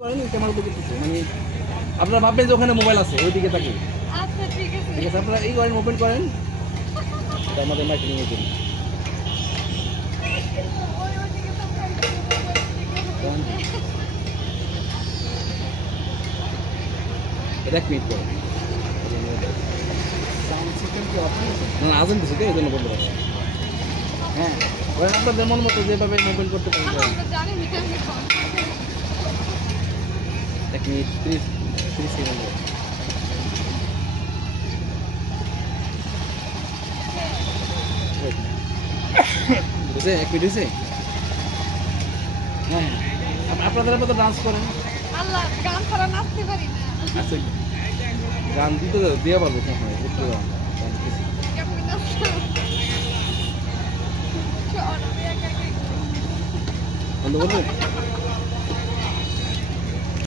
করেন ক্যামেরা তো করতেছে মানে আপনারা ভাববেন যে ওখানে মোবাইল আছে ওইদিকে তাকিয়ে। আচ্ছা ঠিক আছে। ঠিক আছে আপনারা এই করেন ওপেন করেন আমাদের মার্কেটিং এর জন্য। এটা মিট করেন না আছেন কিছু এই জন্য বলতে পারছি। হ্যাঁ ওরা আপনাদের মন মতো যেভাবে মোবাইল করতে পারেন। এক মিনিট 30 সেকেন্ড। বুঝে এক মিনিট হয়েছে। হ্যাঁ আপনাদের মতো ডান্স করেন। আল্লাহ গান ছাড়া নাচতে পারি না। আচ্ছা গান দিতে দিয়ে পারবো সময় একটু কেমন নাচতে বন্ধ করবেন।